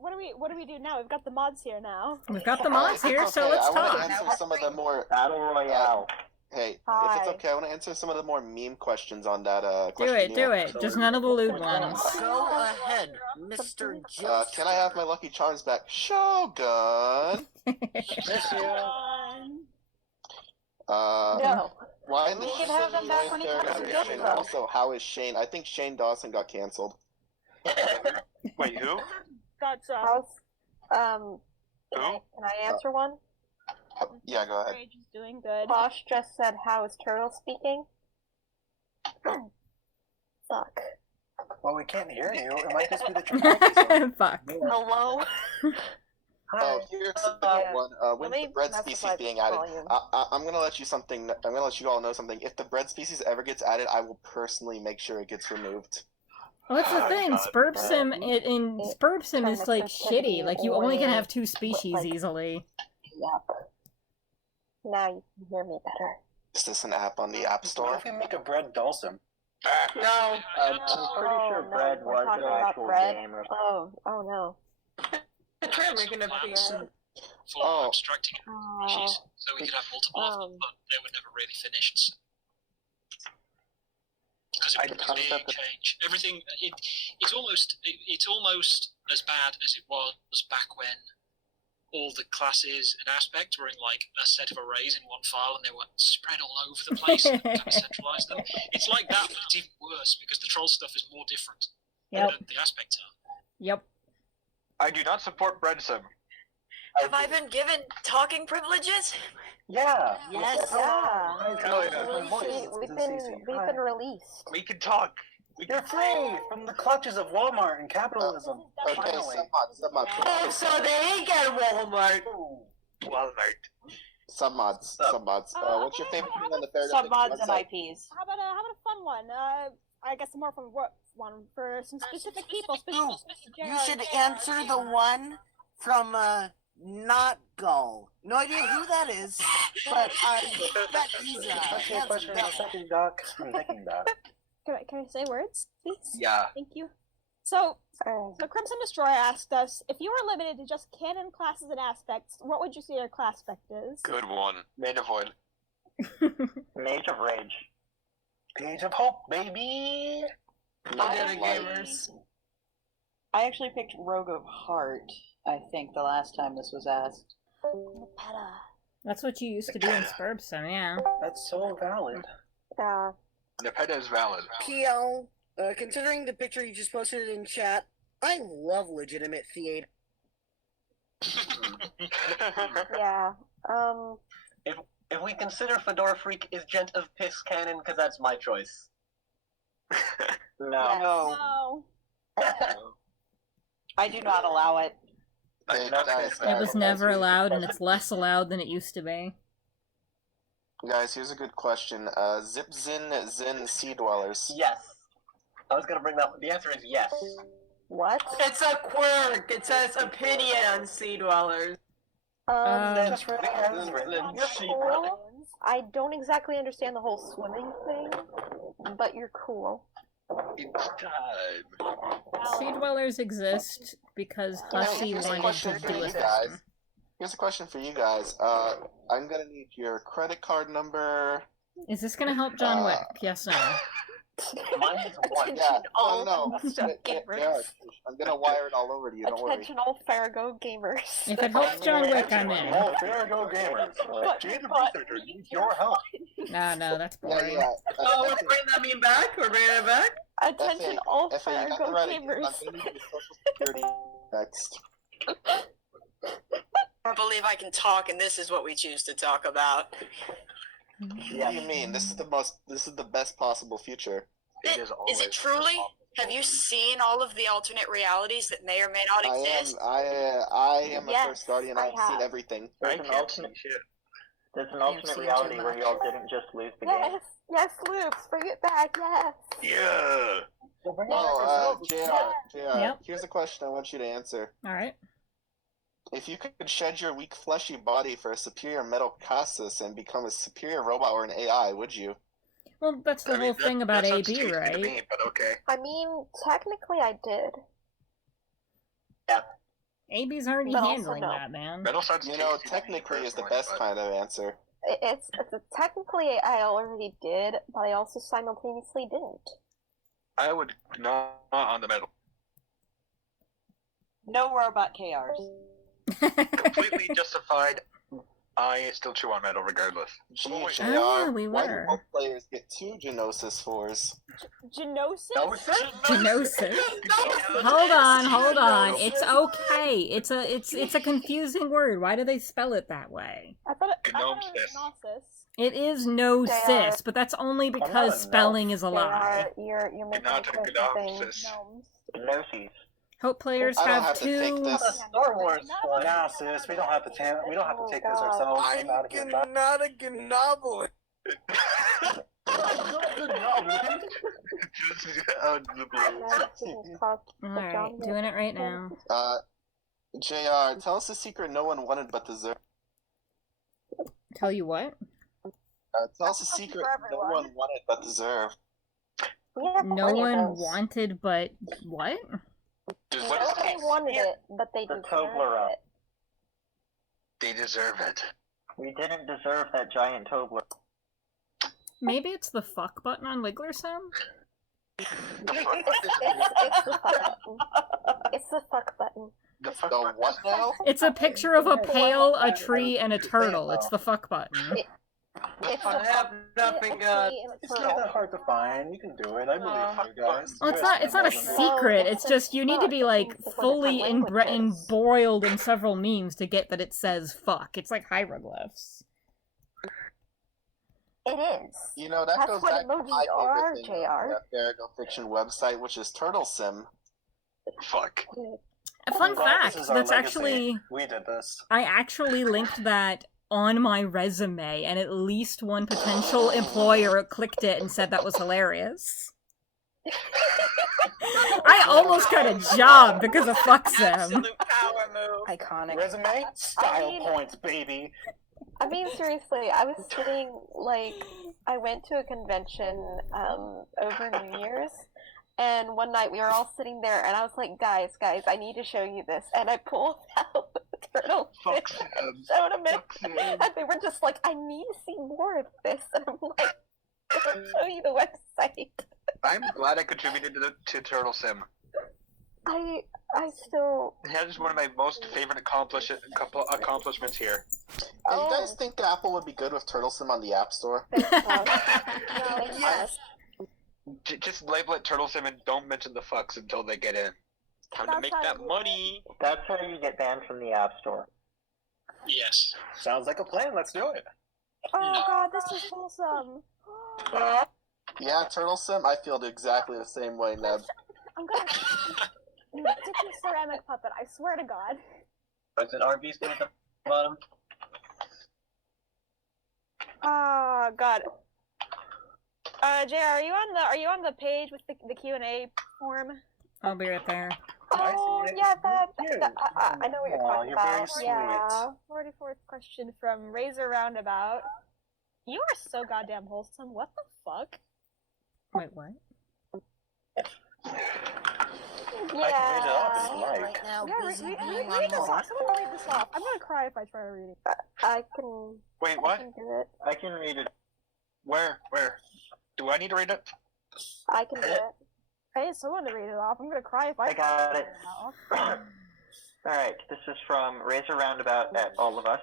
What do we do now? We've got the mods here now. We've got the mods here, It's so okay, let's I want to talk. answer some of the more... Battle Royale. Hey, if Hi. it's okay, I want to answer some of the more meme questions on that Do it, do questionnaire. it. Just none of the lewd ones. Go ahead, Mr. Jones. Can I have my Lucky Charms back? Shogun! Miss you. No. Why in the We can have them back when he comes to get Shane? them. Also, how is Shane? I think Shane Dawson got canceled. Wait, who? That's Who? Can I answer one? Yeah, go ahead. Rage is doing good. Posh just said, "How is Turtle speaking?" Fuck. Well, we can't hear you. It might just be the traffic. Fuck. Hello. Oh, here's a yeah. good one. When's me the bread specify species being added? volume. I'm gonna let you something. I'm gonna let you all know something. If the bread species ever gets added, I will personally make sure it gets removed. Well, that's the thing. Spurbsim in Spurbsim is like shitty. Like you only can have 2 species easily. Yep. Now you can hear me better. Is this an app on the App What Store? if we make a bread dulcim? No. I'm pretty sure no, bread we're was talking an about actual bread. game or Oh no. Try making a piece. For Oh. abstracting species, so we could have multiple of them, but they were never really finished. Because it was a big change. Everything, it's almost as bad as it was back when all the classes and aspects were in like a set of arrays in one file and they were spread all over the place and kind of centralized them. It's like that, but it's even worse because the troll stuff is more different Yep. than the aspects are. Yep. I do not support bread sim. Have I been given talking privileges? Yeah. Yes. We've been released. We can talk. You're free from the clutches of Walmart and capitalism. Okay, Finally. submods. Oh, so they ain't got Walmart. Walmart. Submods. What's your favorite thing on the Farrago Submods Fiction and website? IPs. How about a fun one? I guess more from one for some specific people. Ooh, you should answer the one from not Gull. No idea who that is, but that is Okay, question in a second, Doc. I'm thinking about it. Can I say words, please? Yeah. Thank you. So Crimson Destroyer asked us, if you were limited to just canon classes and aspects, what would you say your class spec is? Good one. Made of wood. Mage of Rage. Page of Hope, baby! Other gamers. I actually picked Rogue of Heart, I think, the last time this was asked. That's what you used to do in Spurb Sim, yeah. That's so valid. Yeah. Nepeta is valid. PL, considering the picture you just posted in chat, I love legitimate theater. Yeah. If we consider Fedora Freak is Gent of Piss canon, because that's my choice. No. No. I do not allow it. Hey, No, guys, It was guys, never here's a good allowed, and question. it's less allowed than it used to be. Guys, here's a good question. Zip Zin Sea Dwellers. Yes. I was gonna bring that. The answer is yes. What? It's a quirk. It says opinion on Sea Dwellers. That's You're cool. I don't exactly understand the whole swimming thing, but you're cool. It's time. Sea Dwellers exist because Hussey Here's a wanted question to for do you a guys. system. Here's a question for you guys. I'm gonna need your credit card number. Is this gonna help John Wick? Yes or no? Mine is one. Yeah, all no. gamers. Yeah, I'm gonna wire it all over to you. Don't worry. Attention all Farrago gamers. If it helps John Wick, I'm in. Oh, Farrago gamers. Jade the Researcher needs your help. No, that's Yeah, boring. yeah. Oh, we're bringing that meme back? We're bringing it back? Attention all F.A., you got Farrago the right. gamers. I'm gonna need your social security next. I believe I can talk, and this is what we choose to talk about. What do you mean? This is the best possible future. Is it truly? Have you seen all of the alternate realities that may or may not exist? I am a Yes, first guardian. I I've seen have. everything. There's an alternate seen reality too where much. y'all didn't just lose the game. Yes, yes, Loops, bring it back, yes. Yeah. Oh, JR, Yep. here's a question I want you to answer. Alright. If you could shed your weak fleshy body for a superior metal cassus and become a superior robot or an AI, would you? Well, that's the whole thing about that AB, sounds tasty to right? me, but okay. I mean, technically I did. AB's already But also handling no. that, man. Metal sounds You know, tasty to me technically is the personally, best but- kind of answer. It's technically I already did, but I also simultaneously didn't. I would not on the metal. No robot KRs. Completely justified. I still chew on metal regardless. Gee, Oh, JR, yeah, we why do were. both players get 2 Genosis 4s? Genosis? Gnosis. Hold on. It's okay. It's a confusing word. Why do they spell it that way? I thought it Gnome was sis. Gnosis. It is no They cis, but that's only not because a spelling is a They lie. are, you're making Not a a close Gnosis. thing. Gnosis. Hope players I don't have have to take two. this. Star Wars one. Nah, sis, we don't have to take this ourselves. I'm Not a good not a gnoblin. Alright, doing it right now. JR, tell us a secret no one wanted but deserved. Tell you what? Tell us a secret no everyone. one wanted but deserved. We have No plenty of one those. wanted, but what? Nobody wanted it, but they The deserved Toblerone. it. They deserve it. We didn't deserve that giant Toblerone. Maybe it's the fuck button on Wiggler Sim? It's the fuck button. It's the fuck button. The fuck The button what is- now? It's a picture of a pail, a tree, and a turtle. It's the fuck button. It's I the have fuck nothing, it's a tree and a It's not turtle. that hard to find. You can do it. I believe you guys. Well, it's not a secret. It's just you need to be like Well, fully different languages. embroiled in several memes to get that it says fuck. It's like hieroglyphs. It is. You know, that That's goes what back to emojis my are, favorite thing JR. on the Farrago Fiction website, which is Turtle Sim. Fuck. A fun Well, fact, this is our that's legacy. actually We did this. I actually linked that on my resume, and at least one potential employer clicked it and said that was hilarious. I almost got a job because of fuck sim. Absolute power move. Iconic. Resume? Style mean- points, baby. I mean, seriously, I was sitting, like, I went to a convention, over New Year's, and one night we were all sitting there, and I was like, guys, I need to show you this, and I pulled out the turtle Fuck fish Sim. and showed them it, Fuck Sim. and they were just like, I need to see more of this, and I'm like, I'll show you the website. I'm glad I contributed to Turtle Sim. I still, That is one of my most favorite accomplishments here. Hey, you guys think Apple would be good with Turtle Sim on the App Store? Yes. Just label it Turtle Sim and don't mention the fucks until they get in. Time to make that money. That's how you get banned from the App Store. Yes. Sounds like a plan. Let's do it. Oh god, this is wholesome. Yeah, Turtle Sim, I feel exactly the same way, Neb. I'm gonna stick a ceramic puppet, I swear to god. Was it RB still at the bottom? Oh god. JR, are you on the page with the Q&A form? I'll be right there. Oh, yeah, I know what you're talking you're very about. sweet. Yeah. 44th question from Razor Roundabout. You are so goddamn wholesome. What the fuck? Wait, what? Yeah. I can read it off if you like. Right now, Yeah, busy read being this on off. Someone read this off. I'm gonna cry if I try to read it. I can. Wait, I what? can do it. I can read it. Where? Do I need to read it? I can do it. Hey, someone to read it off. I'm gonna cry if I I got it. now. Alright, this is from Razor Roundabout at all of us.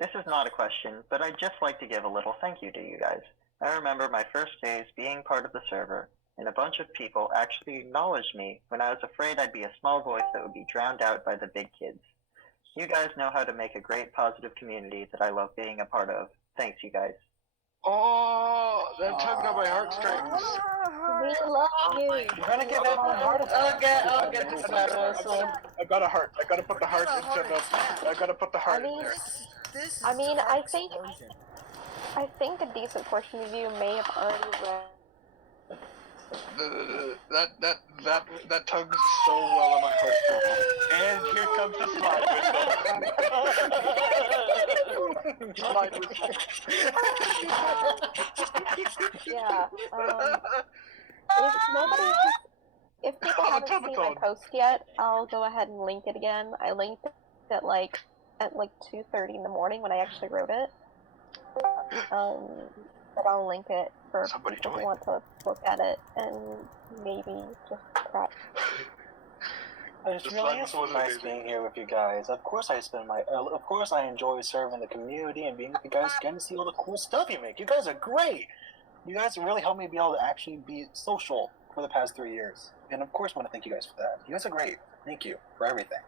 This is not a question, but I'd just like to give a little thank you to you guys. I remember my first days being part of the server, and a bunch of people actually acknowledged me when I was afraid I'd be a small voice that would be drowned out by the big kids. You guys know how to make a great positive community that I love being a part of. Thanks, you guys. Oh, that tugged on my heartstrings. We love you. We're gonna give everyone heart attacks. I'll get this out of so. I got a heart. I gotta put the heart into the. I gotta put the heart in there. I think a decent portion of you may have already read. That tugs so well on my heartstrings. And here comes the slide whistle. Yeah. If people haven't seen my post yet, I'll go ahead and link it again. I linked it at 2:30 in the morning when I actually wrote it. But I'll link it for people who want to look at it and maybe just cry. It really is nice being here with you guys. Of course, I enjoy serving the community and being with you guys, getting to see all the cool stuff you make. You guys are great. You guys really helped me be able to actually be social for the past 3 years. And of course, I want to thank you guys for that. You guys are great. Thank you for everything.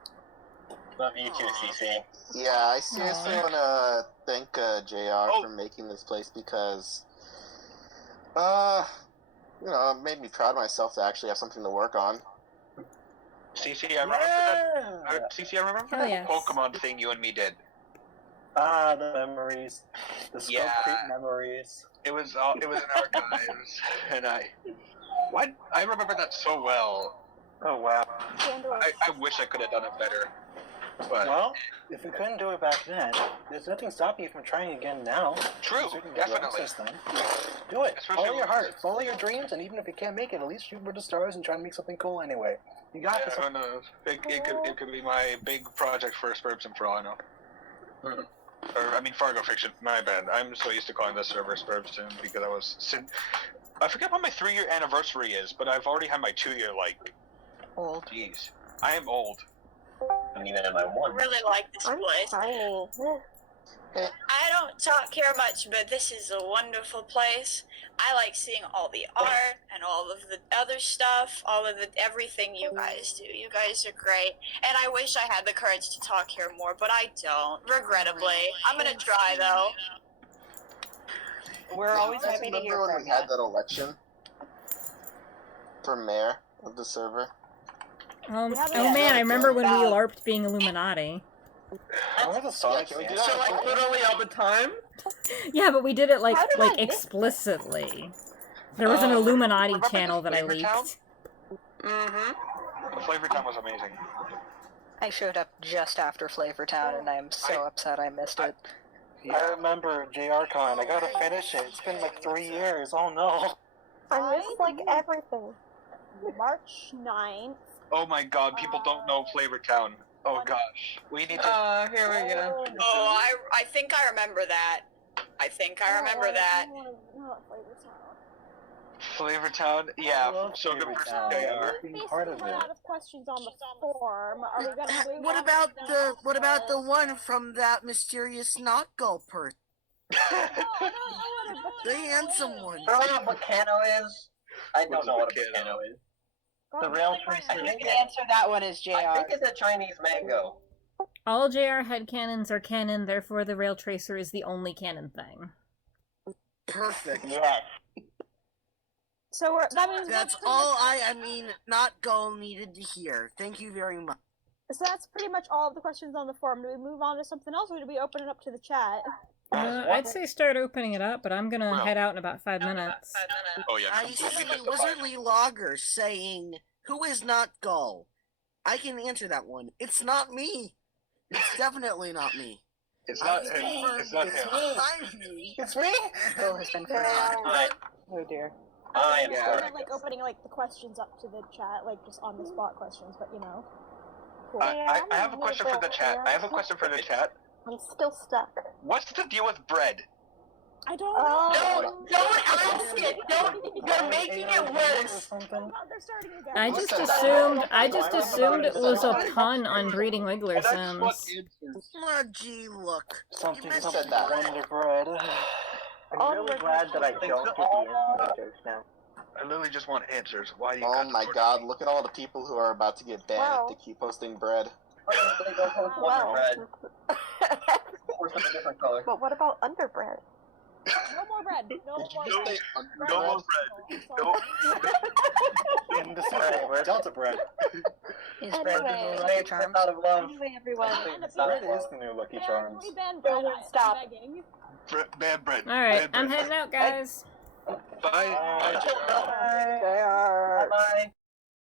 Love you too, CC. Yeah, I seriously want to thank JR for making this place because, it made me proud of myself to actually have something to work on. CC, I remember that. CC, I remember that yes. Pokemon thing you and me did. The memories. The Scope Creep memories. It was in archives, and I remember that so well. Oh wow. I wish I could have done it better. But well, if we couldn't do it back then, there's nothing stopping you from trying again now. True, definitely. Do it. Especially Follow your heart. Follow your dreams, and even if you can't make it, at least shoot for the stars and try to make something cool anyway. You got this. Who knows? It could be my big project for Spurbs for all I know. Farrago Fiction. My bad. I'm so used to calling this server Spurbs because I forget what my 3-year anniversary is, but I've already had my 2-year, old. Jeez. I am old. I mean, am I one? I really like this place. I don't talk here much, but this is a wonderful place. I like seeing all the art and all of the other stuff, everything you guys do. You guys are great, and I wish I had the courage to talk here more, but I don't, regrettably. I'm gonna try, though. We're always happy to hear Remember when from we you. had that election for mayor of the server? Oh man, I remember when we LARPed being Illuminati. Remember the Sonic? So literally all the time? Yeah, but we did it like explicitly. There was an Illuminati channel that I leaked. Mm-hmm. Flavor Town was amazing. I showed up just after Flavor Town, and I'm so upset I missed it. I remember JRCon. I gotta finish it. It's been 3 years. Oh no. I missed everything. March 9th. Oh my god, people don't know Flavor Town. Oh gosh. We need to... here we go. Oh, I think I remember that. Flavortown, yeah. So good for So, JR. we basically run out of questions on the form. Are we gonna move What on about to the next, what about or- the one from that mysterious not gull person? I don't know what The handsome one. I don't know what Bacano is. I don't know what a Bacano is. The rail tracer. I think the answer to that one is JR. I think it's a Chinese mango. All JR headcanons are canon, therefore the rail tracer is the only canon thing. Perfect. Yes. So that means That's pretty all much- not gull needed to hear. Thank you very much. So that's pretty much all of the questions on the form. Do we move on to something else, or do we open it up to the chat? I'd say start opening it up, but I'm gonna Well. head out in about 5 minutes. Oh yeah, I completely see justified. Wizardly Logger saying, "Who is not gull?" I can answer that one. It's not me. It's definitely not me. It's not I him. confirm It's not it's him. me. It's me. Bill has been forgotten. Oh dear. I am We're sorry. not, like opening like the questions up to the chat, like just on the spot questions, but you know. Cool. I have a question for the chat. I have a question for the chat. I'm still stuck. What's the deal with bread? I don't Oh. know. Don't ask it! You're making it worse! Oh God, they're starting again. I just assumed it was a pun on breeding Wiggler Sims. Oh, gee, look. Something You said mentioned that. bread. Wonder bread. I'm really glad that I don't get the inside jokes now. I literally just want answers. Why do you Oh cut my the god, look at all the people who are about to get banned Wow. if they keep posting bread. Wow. Bread. Or some different color. But what about underbread? No more bread. No more Did you bread. say No more underbread? bread. No. In the sequel, Delta bread. Is bread the Anyway. new Lucky Charms? Out of love. Anyway, everyone. Bread is the new Lucky Charms. We ban bread. Don't stop. I'm begging. Bad bread. Alright, Bad I'm bread. heading out, guys. Bye. Bye. Bye.